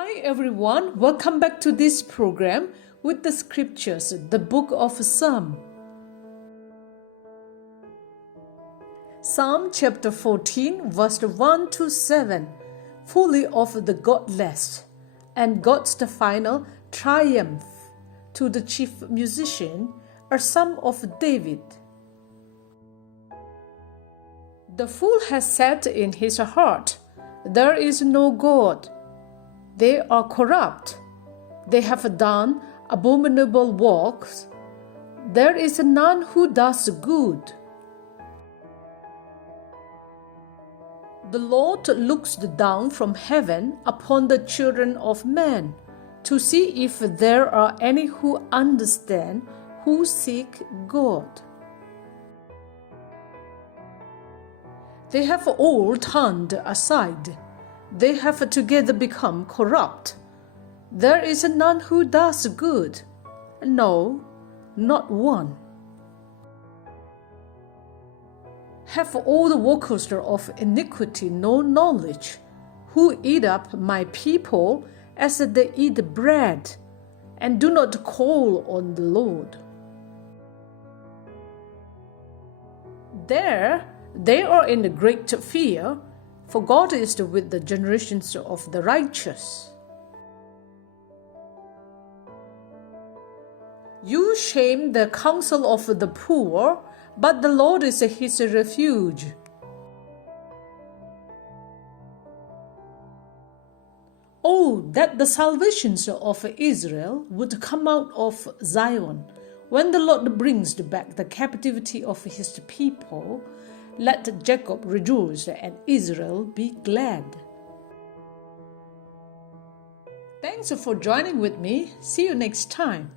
Hi everyone, welcome back to this program with the scriptures, the book of Psalm. Psalm chapter 14, verse 1 to 7, Folly of the Godless, and God's the final triumph. To the chief musician, a psalm of David. The fool has said in his heart, "There is no God." They are corrupt. They have done abominable works. There is none who does good. The Lord looks down from heaven upon the children of men to see if there are any who understand, who seek God. They have all turned aside. They have together become corrupt. There is none who does good, no, not one. Have all the workers of iniquity no knowledge, who eat up my people as they eat bread, and do not call on the Lord? There they are in great fear, for God is with the generations of the righteous. You shame the counsel of the poor, but the Lord is his refuge. Oh, that the salvations of Israel would come out of Zion. When the Lord brings back the captivity of his people, let Jacob rejoice and Israel be glad. Thanks for joining with me. See you next time.